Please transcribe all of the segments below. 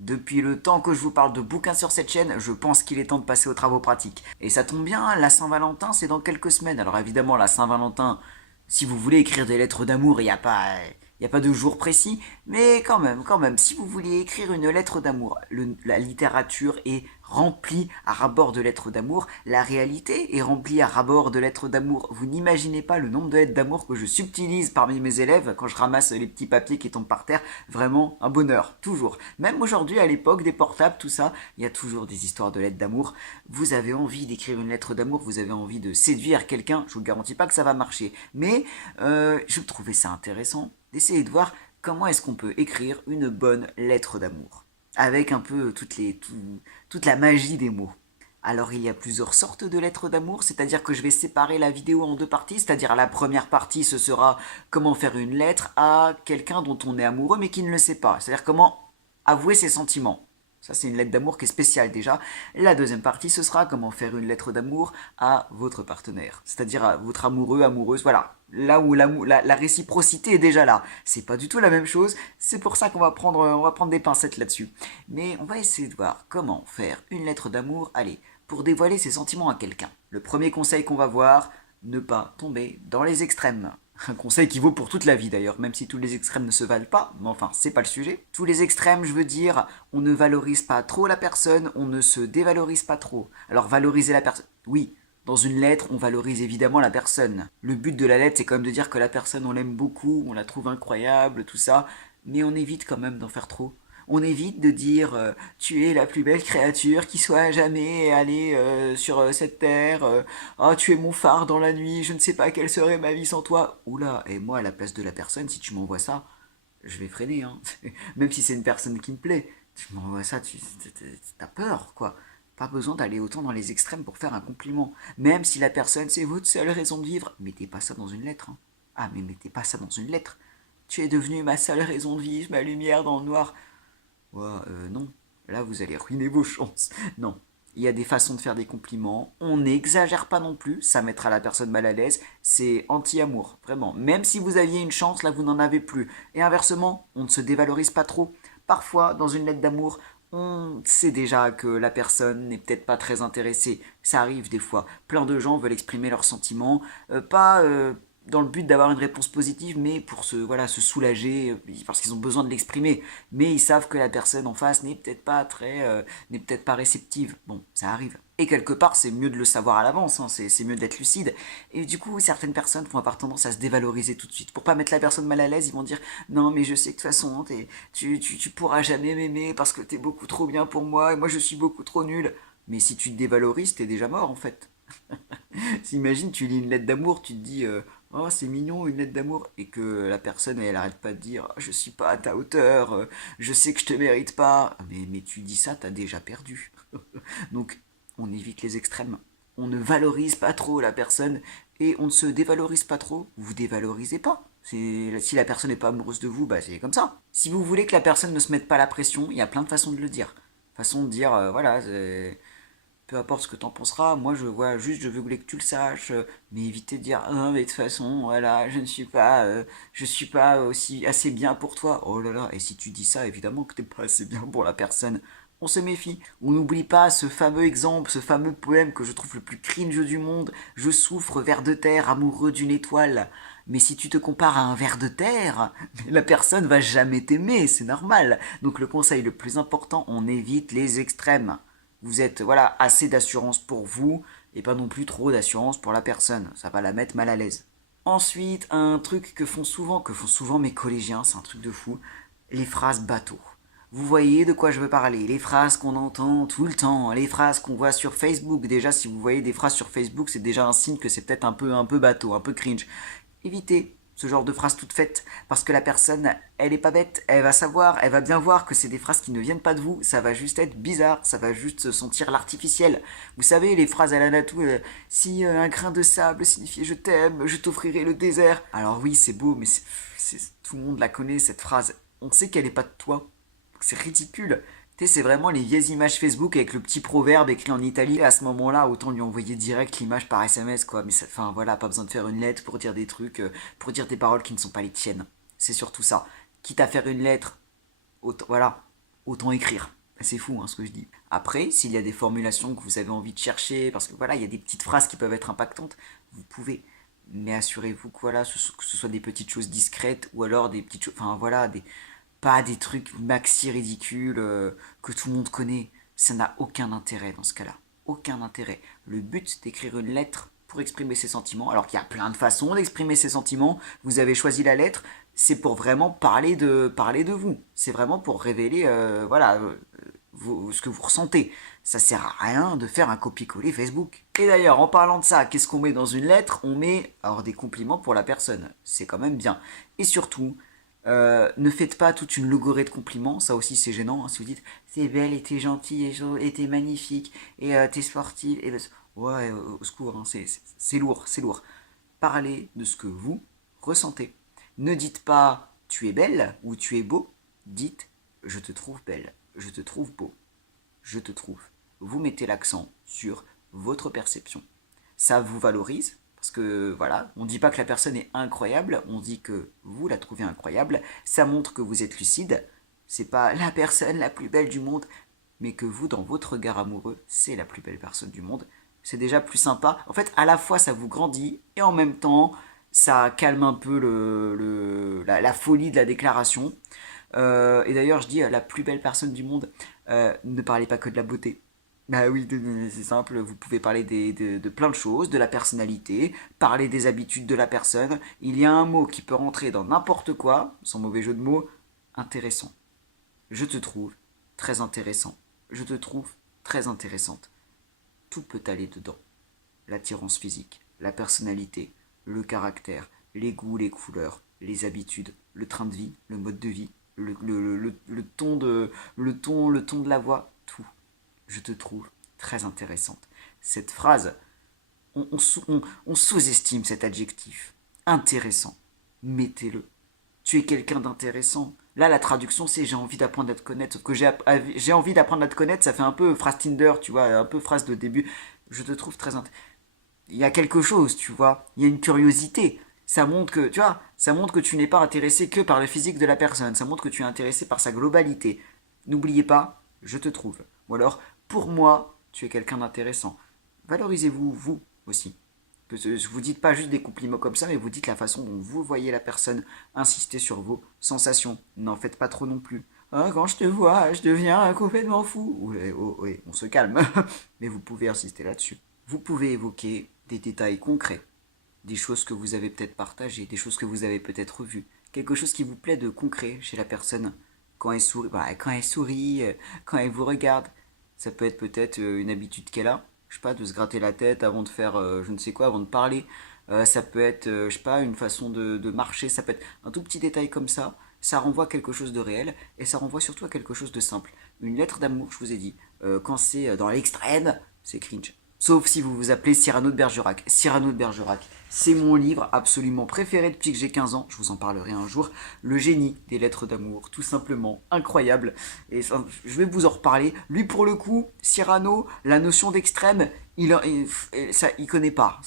Depuis le temps que je vous parle de bouquins sur cette chaîne, je pense qu'il est temps de passer aux travaux pratiques. Et ça tombe bien, la Saint-Valentin, c'est dans quelques semaines. Alors évidemment, la Saint-Valentin, si vous voulez écrire des lettres d'amour, il y a pas de jour précis, mais quand même, si vous voulez écrire une lettre d'amour, la littérature est remplie à rabord de lettres d'amour, la réalité est remplie à rabord de lettres d'amour. Vous n'imaginez pas le nombre de lettres d'amour que je subtilise parmi mes élèves quand je ramasse les petits papiers qui tombent par terre. Vraiment un bonheur, toujours. Même aujourd'hui, à l'époque des portables, tout ça, il y a toujours des histoires de lettres d'amour. Vous avez envie d'écrire une lettre d'amour, vous avez envie de séduire quelqu'un, je vous garantis pas que ça va marcher, mais je trouvais ça intéressant d'essayer de voir comment est-ce qu'on peut écrire une bonne lettre d'amour avec un peu toute la magie des mots. Alors il y a plusieurs sortes de lettres d'amour, c'est-à-dire que je vais séparer la vidéo en deux parties, c'est-à-dire la première partie ce sera comment faire une lettre à quelqu'un dont on est amoureux mais qui ne le sait pas, c'est-à-dire comment avouer ses sentiments. Ça c'est une lettre d'amour qui est spéciale déjà. La deuxième partie ce sera comment faire une lettre d'amour à votre partenaire, c'est-à-dire à votre amoureux, amoureuse, voilà. Là où la réciprocité est déjà là. C'est pas du tout la même chose, c'est pour ça on va prendre des pincettes là-dessus. Mais on va essayer de voir comment faire une lettre d'amour, allez, pour dévoiler ses sentiments à quelqu'un. Le premier conseil qu'on va voir, ne pas tomber dans les extrêmes. Un conseil qui vaut pour toute la vie d'ailleurs, même si tous les extrêmes ne se valent pas, mais enfin, c'est pas le sujet. Tous les extrêmes, je veux dire, on ne valorise pas trop la personne, on ne se dévalorise pas trop. Alors valoriser la personne, oui, dans une lettre, on valorise évidemment la personne. Le but de la lettre, c'est quand même de dire que la personne, on l'aime beaucoup, on la trouve incroyable, tout ça, mais on évite quand même d'en faire trop. On évite de dire tu es la plus belle créature qui soit jamais allée sur cette terre. Oh, tu es mon phare dans la nuit. Je ne sais pas quelle serait ma vie sans toi. Oula, et moi à la place de la personne, si tu m'envoies ça, je vais freiner. Hein. Même si c'est une personne qui me plaît, tu m'envoies ça, t'as peur quoi. Pas besoin d'aller autant dans les extrêmes pour faire un compliment. Même si la personne c'est votre seule raison de vivre, mettez pas ça dans une lettre. Hein. Ah mais mettez pas ça dans une lettre. Tu es devenu ma seule raison de vivre, ma lumière dans le noir. Ouais, non. Là, vous allez ruiner vos chances. Non. Il y a des façons de faire des compliments. On n'exagère pas non plus. Ça mettra la personne mal à l'aise. C'est anti-amour. Vraiment. Même si vous aviez une chance, là, vous n'en avez plus. Et inversement, on ne se dévalorise pas trop. Parfois, dans une lettre d'amour, on sait déjà que la personne n'est peut-être pas très intéressée. Ça arrive des fois. Plein de gens veulent exprimer leurs sentiments. Pas dans le but d'avoir une réponse positive, mais pour se soulager, parce qu'ils ont besoin de l'exprimer. Mais ils savent que la personne en face n'est peut-être pas réceptive. Bon, ça arrive. Et quelque part, c'est mieux de le savoir à l'avance, hein, c'est mieux d'être lucide. Et du coup, certaines personnes vont avoir tendance à se dévaloriser tout de suite. Pour pas mettre la personne mal à l'aise, ils vont dire non, mais je sais que de toute façon, tu pourras jamais m'aimer parce que t'es beaucoup trop bien pour moi et moi je suis beaucoup trop nul. Mais si tu te dévalorises, t'es déjà mort en fait. Imagine, tu lis une lettre d'amour, tu te dis oh c'est mignon une lettre d'amour et que la personne elle arrête pas de dire ah, je suis pas à ta hauteur, je sais que je te mérite pas. Mais tu dis ça, t'as déjà perdu. Donc on évite les extrêmes. On ne valorise pas trop la personne et on ne se dévalorise pas trop. Vous dévalorisez pas. Si la personne n'est pas amoureuse de vous, bah c'est comme ça. Si vous voulez que la personne ne se mette pas la pression, il y a plein de façons de le dire. Façon de dire voilà, peu importe ce que t'en penseras, moi je voulais que tu le saches, mais éviter de dire ah mais de toute façon voilà je suis pas aussi assez bien pour toi. Oh là là, et si tu dis ça évidemment que t'es pas assez bien pour la personne. On se méfie. On n'oublie pas ce fameux exemple, ce fameux poème que je trouve le plus cringe du monde. Je souffre, ver de terre, amoureux d'une étoile. Mais si tu te compares à un ver de terre, la personne va jamais t'aimer, c'est normal. Donc le conseil le plus important, on évite les extrêmes. Vous êtes voilà assez d'assurance pour vous et pas non plus trop d'assurance pour la personne. Ça va la mettre mal à l'aise. Ensuite, un truc que font souvent mes collégiens, c'est un truc de fou, les phrases bateau. Vous voyez de quoi je veux parler, les phrases qu'on entend tout le temps, les phrases qu'on voit sur Facebook. Déjà, si vous voyez des phrases sur Facebook, c'est déjà un signe que c'est peut-être un peu bateau, un peu cringe. Évitez ce genre de phrases toutes faites, parce que la personne, elle est pas bête, elle va savoir, elle va bien voir que c'est des phrases qui ne viennent pas de vous, ça va juste être bizarre, ça va juste se sentir l'artificiel. Vous savez, les phrases à la natou, si un grain de sable signifiait je t'aime, je t'offrirai le désert. Alors oui, c'est beau, mais tout le monde la connaît, cette phrase. On sait qu'elle est pas de toi. C'est ridicule. Tu sais, c'est vraiment les vieilles images Facebook avec le petit proverbe écrit en Italie. À ce moment-là, autant lui envoyer direct l'image par SMS, quoi. Mais enfin, voilà, pas besoin de faire une lettre pour dire des trucs, pour dire des paroles qui ne sont pas les tiennes. C'est surtout ça. Quitte à faire une lettre, voilà, autant écrire. C'est fou, hein, ce que je dis. Après, s'il y a des formulations que vous avez envie de chercher, parce que voilà, il y a des petites phrases qui peuvent être impactantes, vous pouvez. Mais assurez-vous que voilà, que ce soit des petites choses discrètes ou alors des petites choses, enfin voilà, pas des trucs maxi ridicules que tout le monde connaît. Ça n'a aucun intérêt dans ce cas-là. Aucun intérêt. Le but d'écrire une lettre pour exprimer ses sentiments, alors qu'il y a plein de façons d'exprimer ses sentiments, vous avez choisi la lettre, c'est pour vraiment parler de vous. C'est vraiment pour révéler voilà, ce que vous ressentez. Ça sert à rien de faire un copier-coller Facebook. Et d'ailleurs, en parlant de ça, qu'est-ce qu'on met dans une lettre? On met alors des compliments pour la personne. C'est quand même bien. Et surtout, ne faites pas toute une logorée de compliments, ça aussi c'est gênant, hein, si vous dites t'es belle et t'es gentille et t'es magnifique et t'es sportive, et ouais, au secours, hein, c'est lourd, c'est lourd. Parlez de ce que vous ressentez. Ne dites pas tu es belle ou tu es beau, dites je te trouve belle, je te trouve beau, je te trouve. Vous mettez l'accent sur votre perception. Ça vous valorise, parce que voilà, on ne dit pas que la personne est incroyable, on dit que vous la trouvez incroyable. Ça montre que vous êtes lucide. C'est pas la personne la plus belle du monde, mais que vous, dans votre regard amoureux, c'est la plus belle personne du monde. C'est déjà plus sympa. En fait, à la fois, ça vous grandit et en même temps, ça calme un peu la folie de la déclaration. Et d'ailleurs, je dis la plus belle personne du monde, ne parlez pas que de la beauté. Bah oui, c'est simple, vous pouvez parler de plein de choses, de la personnalité, parler des habitudes de la personne. Il y a un mot qui peut rentrer dans n'importe quoi, sans mauvais jeu de mots, intéressant. Je te trouve très intéressant. Je te trouve très intéressante. Tout peut aller dedans. L'attirance physique, la personnalité, le caractère, les goûts, les couleurs, les habitudes, le train de vie, le mode de vie, le ton le ton de la voix, tout. Je te trouve très intéressante. Cette phrase, on sous-estime cet adjectif. Intéressant. Mettez-le. Tu es quelqu'un d'intéressant. Là, la traduction, c'est j'ai envie d'apprendre à te connaître. Sauf que j'ai envie d'apprendre à te connaître, ça fait un peu phrase Tinder, tu vois, un peu phrase de début. Je te trouve très intéressant. Il y a quelque chose, tu vois. Il y a une curiosité. Ça montre que, tu vois, ça montre que tu n'es pas intéressé que par le physique de la personne. Ça montre que tu es intéressé par sa globalité. N'oubliez pas, je te trouve. Ou alors, pour moi, tu es quelqu'un d'intéressant. Valorisez-vous, vous aussi. Vous dites pas juste des compliments comme ça, mais vous dites la façon dont vous voyez la personne. Insistez sur vos sensations. N'en faites pas trop non plus. Ah, quand je te vois, je deviens complètement fou. Oui, oh, oui, on se calme. Mais vous pouvez insister là-dessus. Vous pouvez évoquer des détails concrets, des choses que vous avez peut-être partagées, des choses que vous avez peut-être vues, quelque chose qui vous plaît de concret chez la personne. Quand elle sourit, quand elle sourit, quand elle vous regarde, ça peut être peut-être une habitude qu'elle a, je sais pas, de se gratter la tête avant de faire je ne sais quoi, avant de parler. Ça peut être, je sais pas, une façon de marcher, ça peut être un tout petit détail comme ça. Ça renvoie à quelque chose de réel et ça renvoie surtout à quelque chose de simple. Une lettre d'amour, je vous ai dit, quand c'est dans l'extrême, c'est cringe. Sauf si vous vous appelez Cyrano de Bergerac. Cyrano de Bergerac, c'est mon livre absolument préféré depuis que j'ai 15 ans. Je vous en parlerai un jour. Le génie des lettres d'amour, tout simplement incroyable. Et ça, je vais vous en reparler. Lui, pour le coup, Cyrano, la notion d'extrême, il connaît pas.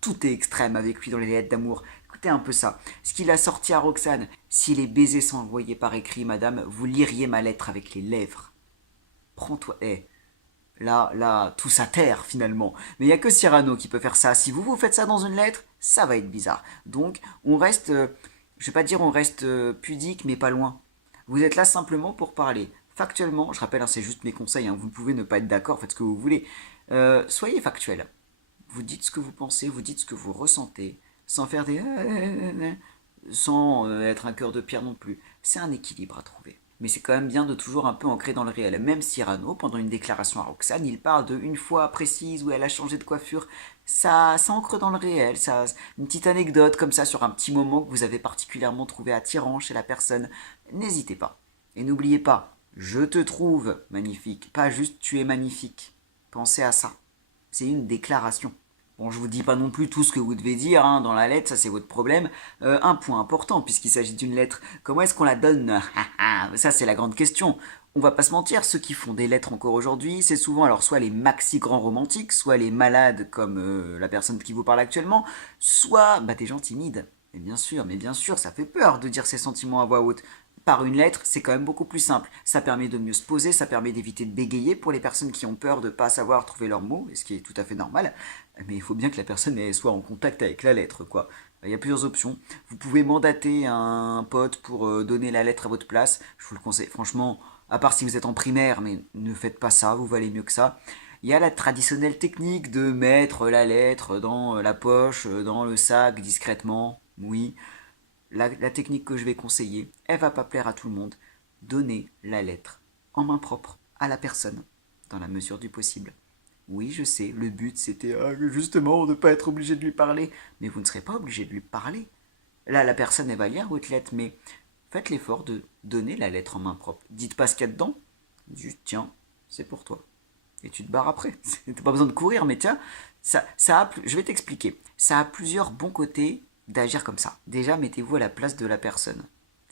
Tout est extrême avec lui dans les lettres d'amour. Écoutez un peu ça. Ce qu'il a sorti à Roxane. Si les baisers sont envoyés par écrit, madame, vous liriez ma lettre avec les lèvres. Prends-toi. Là, tout ça terre finalement. Mais il n'y a que Cyrano qui peut faire ça. Si vous faites ça dans une lettre, ça va être bizarre. Donc, on reste, je vais pas dire on reste pudique, mais pas loin. Vous êtes là simplement pour parler. Factuellement, je rappelle, hein, c'est juste mes conseils, hein, vous pouvez ne pas être d'accord, faites ce que vous voulez. Soyez factuel. Vous dites ce que vous pensez, vous dites ce que vous ressentez, sans faire des... sans être un cœur de pierre non plus. C'est un équilibre à trouver. Mais c'est quand même bien de toujours un peu ancrer dans le réel. Même Cyrano, pendant une déclaration à Roxane, il parle de une fois précise où elle a changé de coiffure. Ça ancre dans le réel. Une petite anecdote comme ça sur un petit moment que vous avez particulièrement trouvé attirant chez la personne. N'hésitez pas. Et n'oubliez pas, je te trouve magnifique. Pas juste tu es magnifique. Pensez à ça. C'est une déclaration. Bon, je vous dis pas non plus tout ce que vous devez dire hein, dans la lettre, ça c'est votre problème. Un point important, puisqu'il s'agit d'une lettre, comment est-ce qu'on la donne? Ça c'est la grande question. On va pas se mentir, ceux qui font des lettres encore aujourd'hui, c'est souvent alors soit les maxi grands romantiques, soit les malades comme la personne qui vous parle actuellement, soit des gens timides. Mais bien sûr, ça fait peur de dire ses sentiments à voix haute. Par une lettre, c'est quand même beaucoup plus simple. Ça permet de mieux se poser, ça permet d'éviter de bégayer pour les personnes qui ont peur de ne pas savoir trouver leurs mots, ce qui est tout à fait normal. Mais il faut bien que la personne soit en contact avec la lettre, quoi. Il y a plusieurs options. Vous pouvez mandater un pote pour donner la lettre à votre place. Je vous le conseille. Franchement, à part si vous êtes en primaire, mais ne faites pas ça, vous valez mieux que ça. Il y a la traditionnelle technique de mettre la lettre dans la poche, dans le sac, discrètement. Oui, la technique que je vais conseiller, elle va pas plaire à tout le monde. Donnez la lettre en main propre à la personne, dans la mesure du possible. Oui, je sais, le but c'était justement de ne pas être obligé de lui parler, mais vous ne serez pas obligé de lui parler. Là, la personne, elle va lire votre lettre, mais faites l'effort de donner la lettre en main propre. Dites pas ce qu'il y a dedans, juste tiens, c'est pour toi. Et tu te barres après. T'as pas besoin de courir, mais tiens, je vais t'expliquer. Ça a plusieurs bons côtés d'agir comme ça. Déjà, mettez-vous à la place de la personne.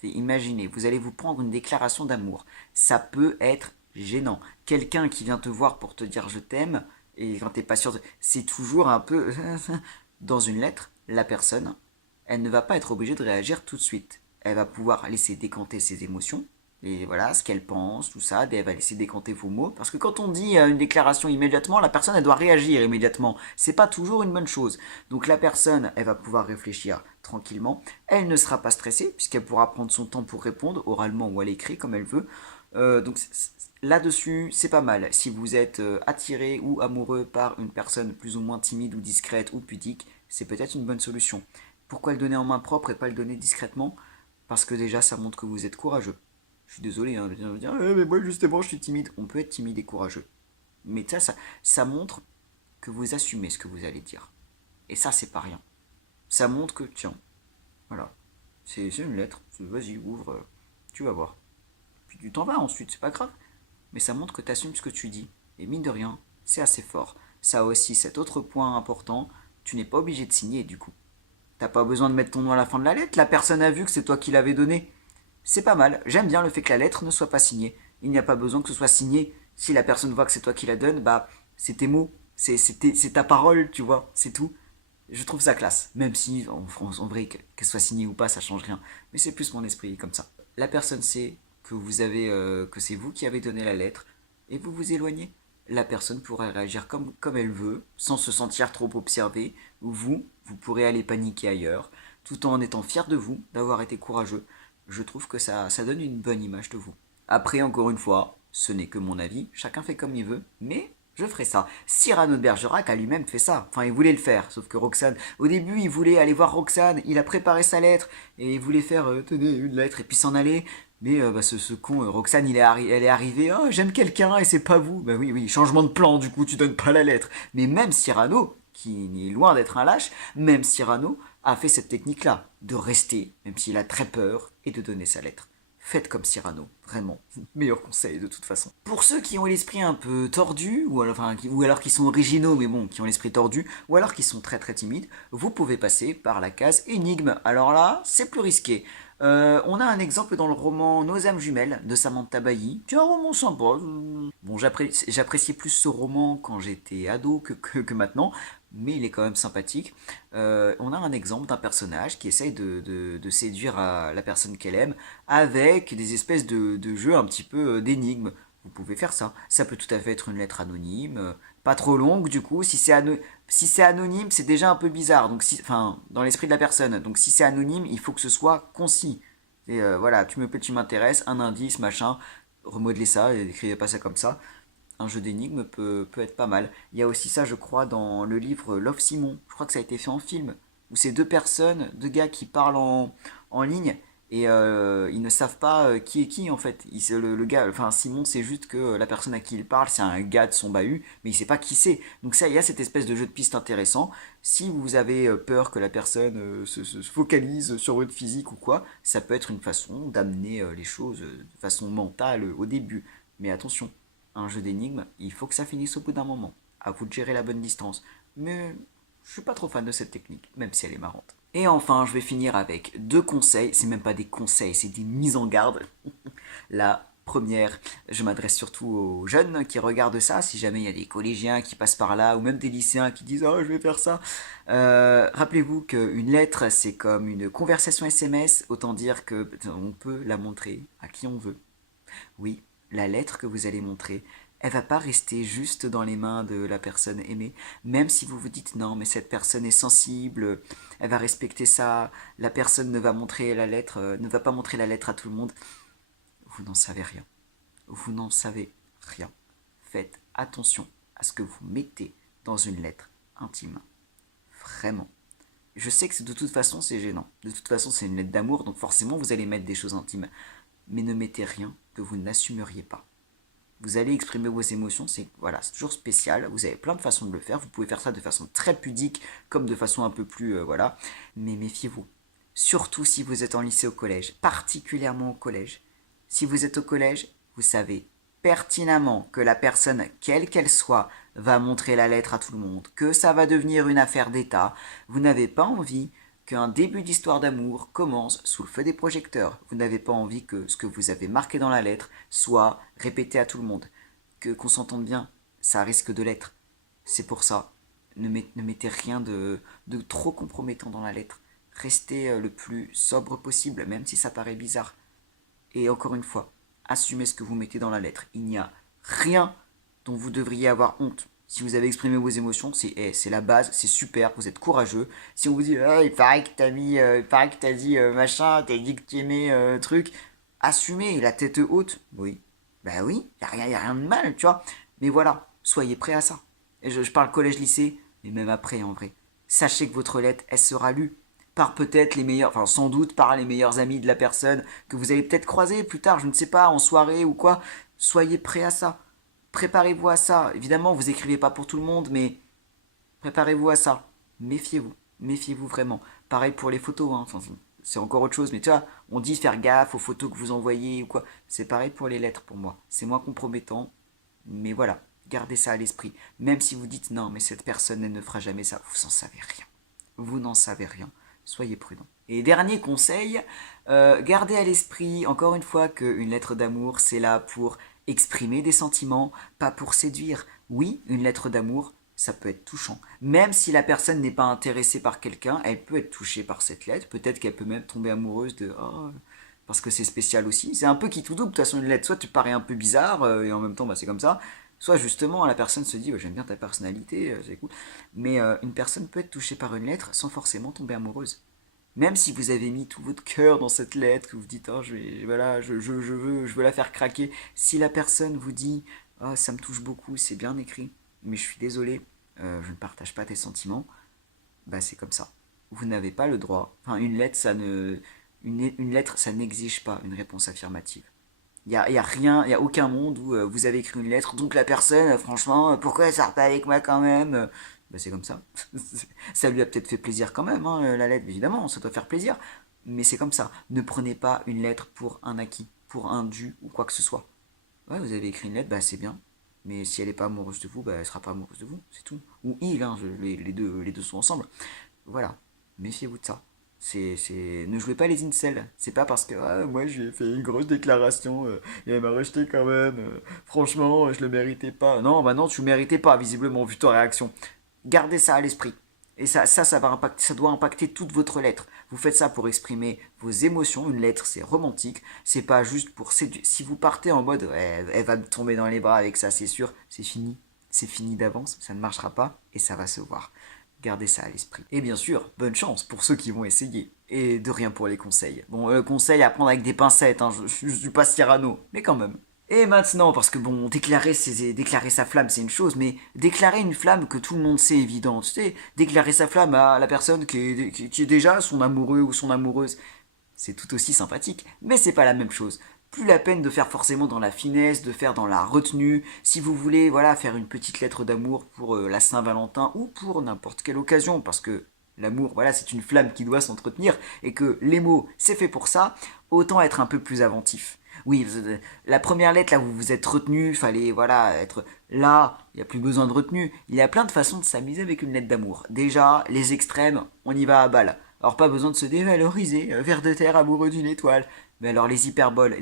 Imaginez, vous allez vous prendre une déclaration d'amour. Ça peut être gênant. Quelqu'un qui vient te voir pour te dire je t'aime, et quand t'es pas sûr, c'est toujours un peu... Dans une lettre, la personne, elle ne va pas être obligée de réagir tout de suite. Elle va pouvoir laisser décanter ses émotions, et voilà, ce qu'elle pense, tout ça, elle va laisser décanter vos mots. Parce que quand on dit une déclaration immédiatement, la personne, elle doit réagir immédiatement. C'est pas toujours une bonne chose. Donc la personne, elle va pouvoir réfléchir tranquillement. Elle ne sera pas stressée, puisqu'elle pourra prendre son temps pour répondre, oralement ou à l'écrit, comme elle veut. Donc là-dessus, c'est pas mal. Si vous êtes attiré ou amoureux par une personne plus ou moins timide ou discrète ou pudique, c'est peut-être une bonne solution. Pourquoi le donner en main propre et pas le donner discrètement? Parce que déjà, ça montre que vous êtes courageux. Je suis désolé, hein, de dire, mais moi justement je suis timide. On peut être timide et courageux. Mais ça montre que vous assumez ce que vous allez dire. Et ça, c'est pas rien. Ça montre que, tiens, voilà, c'est une lettre, vas-y, ouvre, tu vas voir. Puis tu t'en vas ensuite, c'est pas grave. Mais ça montre que tu assumes ce que tu dis. Et mine de rien, c'est assez fort. Ça a aussi cet autre point important, tu n'es pas obligé de signer du coup. T'as pas besoin de mettre ton nom à la fin de la lettre, la personne a vu que c'est toi qui l'avais donné. C'est pas mal, j'aime bien le fait que la lettre ne soit pas signée. Il n'y a pas besoin que ce soit signé. Si la personne voit que c'est toi qui la donne, bah c'est tes mots, c'est ta parole, tu vois, c'est tout. Je trouve ça classe, même si en vrai qu'elle soit signée ou pas, ça change rien. Mais c'est plus mon esprit comme ça. La personne sait que que c'est vous qui avez donné la lettre et vous vous éloignez. La personne pourrait réagir comme elle veut, sans se sentir trop observée, ou vous pourrez aller paniquer ailleurs, tout en étant fier de vous, d'avoir été courageux. Je trouve que ça donne une bonne image de vous. Après, encore une fois, ce n'est que mon avis, chacun fait comme il veut, mais je ferai ça. Cyrano de Bergerac a lui-même fait ça. Enfin, il voulait le faire, sauf que Roxane, au début, il voulait aller voir Roxane, il a préparé sa lettre, et il voulait faire, tenez, une lettre, et puis s'en aller. Mais ce con, Roxane, elle est arrivée, oh, j'aime quelqu'un, et c'est pas vous. Bah oui, oui, changement de plan, du coup, tu donnes pas la lettre. Mais même Cyrano, qui est loin d'être un lâche, même Cyrano a fait cette technique-là, de rester, même s'il a très peur, et de donner sa lettre. Faites comme Cyrano, vraiment. Meilleur conseil de toute façon. Pour ceux qui ont l'esprit un peu tordu, ou alors qui sont originaux, mais bon, qui ont l'esprit tordu, ou alors qui sont très très timides, vous pouvez passer par la case énigme. Alors là, c'est plus risqué. On a un exemple dans le roman Nos âmes jumelles de Samantha Bailly. C'est un roman sympa. Bon, j'appréciais plus ce roman quand j'étais ado que maintenant, mais il est quand même sympathique. On a un exemple d'un personnage qui essaye de séduire la personne qu'elle aime avec des espèces de jeux un petit peu d'énigmes. Vous pouvez faire ça. Ça peut tout à fait être une lettre anonyme, pas trop longue du coup. Si c'est anonyme, c'est déjà un peu bizarre. Donc, enfin, dans l'esprit de la personne. Donc, si c'est anonyme, il faut que ce soit concis. Et voilà, tu me plais, tu m'intéresses, un indice, machin. Remodeler ça, et écrivez pas ça comme ça. Un jeu d'énigmes peut être pas mal. Il y a aussi ça, je crois, dans le livre Love Simon. Je crois que ça a été fait en film. Où c'est deux gars qui parlent en ligne et ils ne savent pas qui est qui en fait. Le gars, enfin Simon, c'est juste que la personne à qui il parle, c'est un gars de son bahut, mais il sait pas qui c'est. Donc ça, il y a cette espèce de jeu de piste intéressant. Si vous avez peur que la personne se focalise sur votre physique ou quoi, ça peut être une façon d'amener les choses de façon mentale au début. Mais attention, un jeu d'énigmes, il faut que ça finisse au bout d'un moment. À vous de gérer la bonne distance. Mais je suis pas trop fan de cette technique, même si elle est marrante. Et enfin, je vais finir avec deux conseils. C'est même pas des conseils, c'est des mises en garde. Là, Première, je m'adresse surtout aux jeunes qui regardent ça, si jamais il y a des collégiens qui passent par là, ou même des lycéens qui disent «Oh, je vais faire ça». Rappelez-vous qu'une lettre, c'est comme une conversation SMS, autant dire que on peut la montrer à qui on veut. Oui, la lettre que vous allez montrer, elle va pas rester juste dans les mains de la personne aimée, même si vous vous dites non, mais cette personne est sensible, elle va respecter ça, la personne ne va montrer la lettre, ne va pas montrer la lettre à tout le monde. Vous n'en savez rien. Vous n'en savez rien. Faites attention à ce que vous mettez dans une lettre intime. Vraiment. Je sais que de toute façon c'est gênant. De toute façon c'est une lettre d'amour, donc forcément vous allez mettre des choses intimes. Mais ne mettez rien que vous n'assumeriez pas. Vous allez exprimer vos émotions, c'est voilà, c'est toujours spécial. Vous avez plein de façons de le faire. Vous pouvez faire ça de façon très pudique, comme de façon un peu plus voilà. Mais méfiez-vous. Surtout si vous êtes en lycée, au collège, particulièrement au collège. Si vous êtes au collège, vous savez pertinemment que la personne, quelle qu'elle soit, va montrer la lettre à tout le monde, que ça va devenir une affaire d'État. Vous n'avez pas envie qu'un début d'histoire d'amour commence sous le feu des projecteurs. Vous n'avez pas envie que ce que vous avez marqué dans la lettre soit répété à tout le monde. Qu'on s'entende bien, ça risque de l'être. C'est pour ça, ne mettez rien de trop compromettant dans la lettre. Restez le plus sobre possible, même si ça paraît bizarre. Et encore une fois, assumez ce que vous mettez dans la lettre. Il n'y a rien dont vous devriez avoir honte. Si vous avez exprimé vos émotions, c'est la base, c'est super, vous êtes courageux. Si on vous dit il paraît que t'as mis, il paraît que t'as dit machin, t'as dit que tu aimais truc, assumez la tête haute. Oui, bah oui, y a rien de mal, tu vois. Mais voilà, soyez prêts à ça. Et je parle collège-lycée, mais même après en vrai. Sachez que votre lettre, elle sera lue par peut-être les meilleurs, enfin sans doute par les meilleurs amis de la personne que vous allez peut-être croiser plus tard, je ne sais pas, en soirée ou quoi. Soyez prêts à ça. Préparez-vous à ça. Évidemment, vous écrivez pas pour tout le monde, mais préparez-vous à ça. Méfiez-vous. Méfiez-vous vraiment. Pareil pour les photos, hein. Enfin, c'est encore autre chose, mais tu vois, on dit faire gaffe aux photos que vous envoyez ou quoi. C'est pareil pour les lettres pour moi. C'est moins compromettant, mais voilà, gardez ça à l'esprit. Même si vous dites non, mais cette personne, elle ne fera jamais ça, vous n'en savez rien. Vous n'en savez rien. Soyez prudent. Et dernier conseil, gardez à l'esprit, encore une fois, qu'une lettre d'amour, c'est là pour exprimer des sentiments, pas pour séduire. Oui, une lettre d'amour, ça peut être touchant. Même si la personne n'est pas intéressée par quelqu'un, elle peut être touchée par cette lettre. Peut-être qu'elle peut même tomber amoureuse de oh, parce que c'est spécial aussi. C'est un peu qui tout double, de toute façon, une lettre. Soit tu parais un peu bizarre, et en même temps, bah, c'est comme ça. Soit justement, la personne se dit, oh, j'aime bien ta personnalité, c'est cool. Mais une personne peut être touchée par une lettre sans forcément tomber amoureuse. Même si vous avez mis tout votre cœur dans cette lettre, que vous dites, oh, voilà, je veux la faire craquer. Si la personne vous dit, oh, ça me touche beaucoup, c'est bien écrit, mais je suis désolé, je ne partage pas tes sentiments, bah c'est comme ça. Vous n'avez pas le droit. Enfin, une lettre, ça n'exige pas une réponse affirmative. Il y a rien, il y a aucun monde où vous avez écrit une lettre, donc la personne, franchement, pourquoi elle sort pas avec moi quand même bah, c'est comme ça. Ça lui a peut-être fait plaisir quand même, hein, la lettre, évidemment, ça doit faire plaisir. Mais c'est comme ça. Ne prenez pas une lettre pour un acquis, pour un dû ou quoi que ce soit. Ouais, vous avez écrit une lettre, bah c'est bien. Mais si elle n'est pas amoureuse de vous, bah elle sera pas amoureuse de vous, c'est tout. Ou il, hein, les deux sont ensemble. Voilà, méfiez-vous de ça. Ne jouez pas les incels. C'est pas parce que ah, moi j'ai fait une grosse déclaration et elle m'a rejeté quand même. Franchement, je le méritais pas. Non, bah non, tu le méritais pas, visiblement, vu ta réaction. Gardez ça à l'esprit. Et ça doit impacter toute votre lettre. Vous faites ça pour exprimer vos émotions. Une lettre, c'est romantique. C'est pas juste pour séduire. Si vous partez en mode, ouais, elle va me tomber dans les bras avec ça, c'est sûr, c'est fini. C'est fini d'avance. Ça ne marchera pas et ça va se voir. Gardez ça à l'esprit. Et bien sûr, bonne chance pour ceux qui vont essayer. Et de rien pour les conseils. Bon, conseil à prendre avec des pincettes. Hein. Je suis pas Cyrano, mais quand même. Et maintenant, parce que bon, déclarer sa flamme c'est une chose, mais déclarer une flamme que tout le monde sait évidente, tu sais, déclarer sa flamme à la personne qui est déjà son amoureux ou son amoureuse, c'est tout aussi sympathique, mais c'est pas la même chose. Plus la peine de faire forcément dans la finesse, de faire dans la retenue. Si vous voulez, voilà, faire une petite lettre d'amour pour la Saint-Valentin ou pour n'importe quelle occasion, parce que l'amour, voilà, c'est une flamme qui doit s'entretenir et que les mots, c'est fait pour ça, autant être un peu plus inventif. Oui, la première lettre, là, où vous vous êtes retenu, fallait, voilà, être là, il n'y a plus besoin de retenue. Il y a plein de façons de s'amuser avec une lettre d'amour. Déjà, les extrêmes, on y va à balle. Alors pas besoin de se dévaloriser, ver de terre amoureux d'une étoile. Mais alors les hyperboles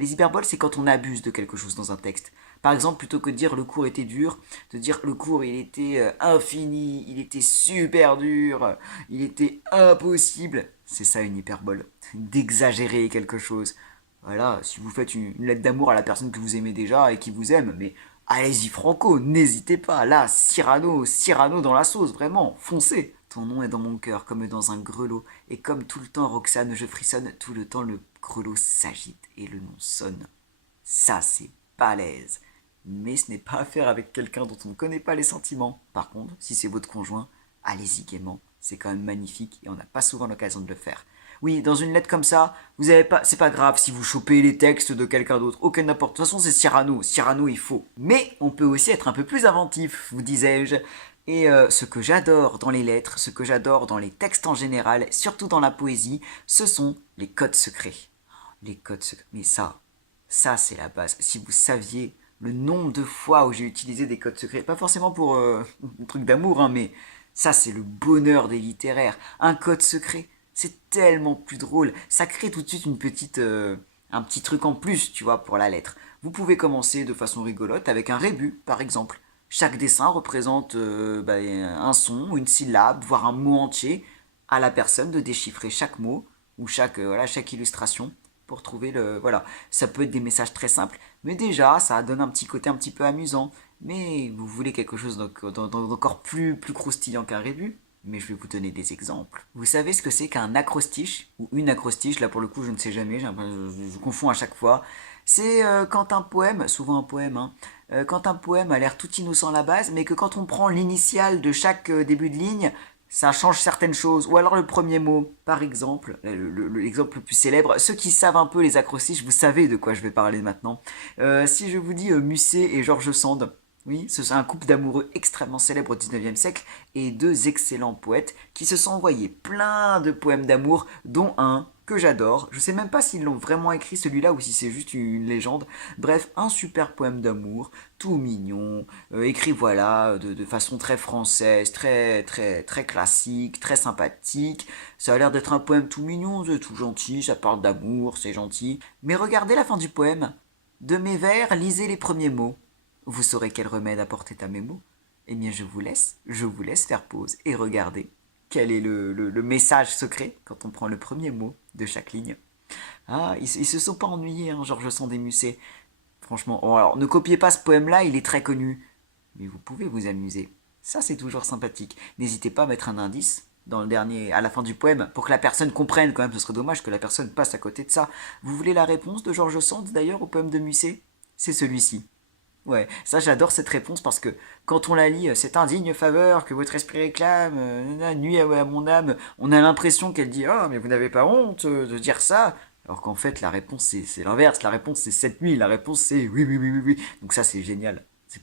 c'est quand on abuse de quelque chose dans un texte. Par exemple, plutôt que de dire le cours était dur, de dire le cours il était infini, il était super dur, il était impossible. C'est ça une hyperbole. D'exagérer quelque chose. Voilà, si vous faites une lettre d'amour à la personne que vous aimez déjà et qui vous aime, mais allez-y franco, n'hésitez pas. Là, Cyrano, Cyrano dans la sauce, vraiment, foncez. Ton nom est dans mon cœur comme dans un grelot, et comme tout le temps Roxane, je frissonne, tout le temps le grelot s'agite et le nom sonne. Ça, c'est balèze. Mais ce n'est pas à faire avec quelqu'un dont on ne connaît pas les sentiments. Par contre, si c'est votre conjoint, allez-y gaiement. C'est quand même magnifique et on n'a pas souvent l'occasion de le faire. Oui, dans une lettre comme ça, vous avez pas, c'est pas grave si vous chopez les textes de quelqu'un d'autre. Aucun n'importe. De toute façon, c'est Cyrano. Cyrano, il faut. Mais on peut aussi être un peu plus inventif, vous disais-je. Et ce que j'adore dans les lettres, ce que j'adore dans les textes en général, surtout dans la poésie, ce sont les codes secrets. Les codes secrets. Mais ça c'est la base. Si vous saviez le nombre de fois où j'ai utilisé des codes secrets, pas forcément pour un truc d'amour, hein, mais ça c'est le bonheur des littéraires. Un code secret, c'est tellement plus drôle. Ça crée tout de suite un petit truc en plus, tu vois, pour la lettre. Vous pouvez commencer de façon rigolote avec un rébus, par exemple. Chaque dessin représente un son, une syllabe, voire un mot entier, à la personne de déchiffrer chaque mot ou chaque illustration pour trouver le... Voilà, ça peut être des messages très simples, mais déjà, ça donne un petit côté un petit peu amusant. Mais vous voulez quelque chose d'encore plus croustillant qu'un rébut? Mais je vais vous donner des exemples. Vous savez ce que c'est qu'un acrostiche ou une acrostiche? Là pour le coup je ne sais jamais, je confonds à chaque fois. C'est quand un poème, souvent un poème, hein, quand un poème a l'air tout innocent à la base, mais que quand on prend l'initiale de chaque début de ligne, ça change certaines choses. Ou alors le premier mot, par exemple, l'exemple le plus célèbre, ceux qui savent un peu les acrostiches, vous savez de quoi je vais parler maintenant. Si je vous dis Musset et George Sand, oui, c'est un couple d'amoureux extrêmement célèbre au 19e siècle et deux excellents poètes qui se sont envoyés plein de poèmes d'amour, dont un que j'adore. Je sais même pas s'ils l'ont vraiment écrit celui-là ou si c'est juste une légende. Bref, un super poème d'amour, tout mignon, écrit voilà de façon très française, très classique, très sympathique. Ça a l'air d'être un poème tout mignon, c'est tout gentil, ça parle d'amour, c'est gentil. Mais regardez la fin du poème. De mes vers, lisez les premiers mots. Vous saurez quel remède apporter à mes mots. Eh bien, je vous laisse faire pause et regarder quel est le message secret quand on prend le premier mot de chaque ligne. Ah, ils se sont pas ennuyés, hein, Georges Sand et Musset. Franchement, oh, alors ne copiez pas ce poème-là, il est très connu. Mais vous pouvez vous amuser. Ça, c'est toujours sympathique. N'hésitez pas à mettre un indice dans le dernier, à la fin du poème, pour que la personne comprenne quand même. Ce serait dommage que la personne passe à côté de ça. Vous voulez la réponse de Georges Sand d'ailleurs au poème de Musset? C'est celui-ci. Ouais, ça j'adore cette réponse parce que quand on la lit, c'est indigne faveur que votre esprit réclame, nuit à mon âme, on a l'impression qu'elle dit ah mais vous n'avez pas honte de dire ça, alors qu'en fait la réponse c'est l'inverse, la réponse c'est cette nuit, la réponse c'est oui oui oui oui oui, donc ça c'est génial, c'est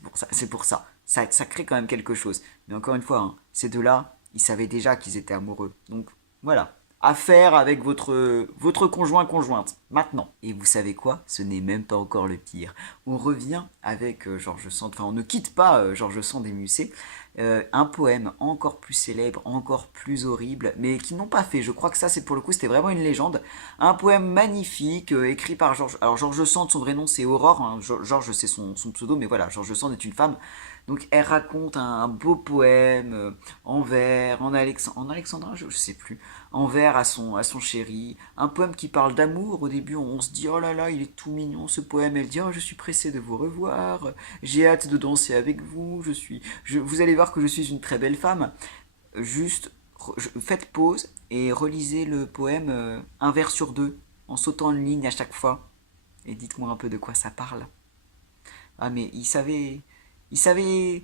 pour ça crée quand même quelque chose, mais encore une fois, hein, ces deux-là, ils savaient déjà qu'ils étaient amoureux, donc voilà, à faire avec votre conjointe maintenant. Et vous savez quoi? Ce n'est même pas encore le pire. On revient avec Georges Sand, enfin on ne quitte pas Georges Sand et Musset, un poème encore plus célèbre, encore plus horrible, mais qu'ils n'ont pas fait. Je crois que ça c'est pour le coup c'était vraiment une légende. Un poème magnifique écrit par Georges. Alors Georges Sand, son vrai nom c'est Aurore, hein. Georges c'est son pseudo, mais voilà, Georges Sand est une femme. Donc elle raconte un beau poème en vers, en alexandrin, je sais plus, en vers à son chéri. Un poème qui parle d'amour. Au début, on se dit oh là là, il est tout mignon ce poème. Elle dit oh je suis pressée de vous revoir, j'ai hâte de danser avec vous. Vous allez voir que je suis une très belle femme. Juste faites pause et relisez le poème un vers sur deux en sautant une ligne à chaque fois. Et dites-moi un peu de quoi ça parle. Ah mais il savait, il savait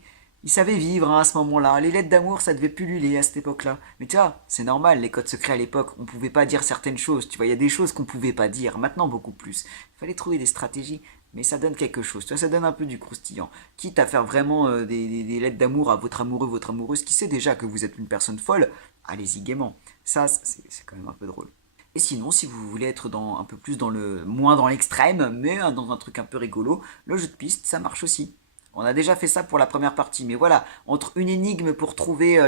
vivre hein, à ce moment-là. Les lettres d'amour, ça devait pulluler à cette époque-là. Mais tu vois, c'est normal, les codes secrets à l'époque, on pouvait pas dire certaines choses. Tu vois, il y a des choses qu'on pouvait pas dire. Maintenant, beaucoup plus. Il fallait trouver des stratégies, mais ça donne quelque chose. Tu vois, ça donne un peu du croustillant. Quitte à faire vraiment des lettres d'amour à votre amoureux, votre amoureuse, qui sait déjà que vous êtes une personne folle, allez-y gaiement. Ça, c'est quand même un peu drôle. Et sinon, si vous voulez être un peu plus moins dans l'extrême, mais dans un truc un peu rigolo, le jeu de piste, ça marche aussi. On a déjà fait ça pour la première partie, mais voilà, entre une énigme pour trouver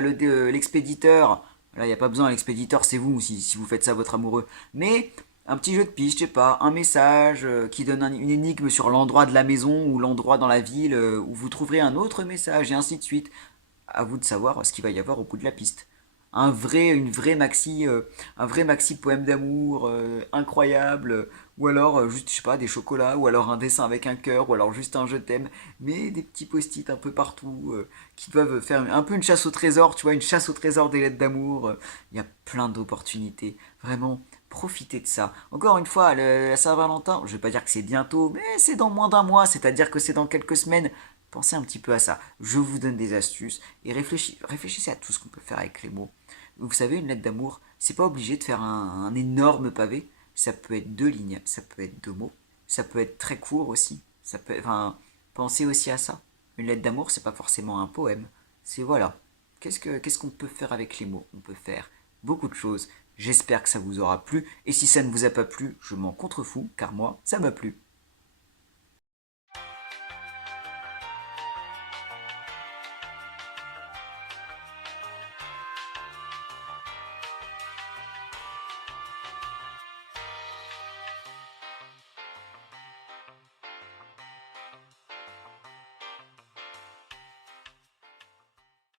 l'expéditeur, là il n'y a pas besoin, l'expéditeur c'est vous si vous faites ça à votre amoureux, mais un petit jeu de piste, je sais pas, un message qui donne une énigme sur l'endroit de la maison ou l'endroit dans la ville où vous trouverez un autre message et ainsi de suite. À vous de savoir ce qu'il va y avoir au bout de la piste. Un vrai maxi poème d'amour incroyable, ou alors juste, je sais pas, des chocolats, ou alors un dessin avec un cœur, ou alors juste un je t'aime, mais des petits post-it un peu partout qui doivent faire un peu une chasse au trésor, tu vois, une chasse au trésor des lettres d'amour. Il y a plein d'opportunités, vraiment. Profitez de ça. Encore une fois, la Saint-Valentin, je vais pas dire que c'est bientôt, mais c'est dans moins d'un mois, c'est-à-dire que c'est dans quelques semaines. Pensez un petit peu à ça. Je vous donne des astuces et réfléchissez à tout ce qu'on peut faire avec les mots. Vous savez, une lettre d'amour, c'est pas obligé de faire un énorme pavé. Ça peut être deux lignes, ça peut être deux mots, ça peut être très court aussi. Enfin, pensez aussi à ça. Une lettre d'amour, c'est pas forcément un poème. C'est voilà. Qu'est-ce qu'on peut faire avec les mots? On peut faire beaucoup de choses. J'espère que ça vous aura plu. Et si ça ne vous a pas plu, je m'en contrefous, car moi, ça m'a plu.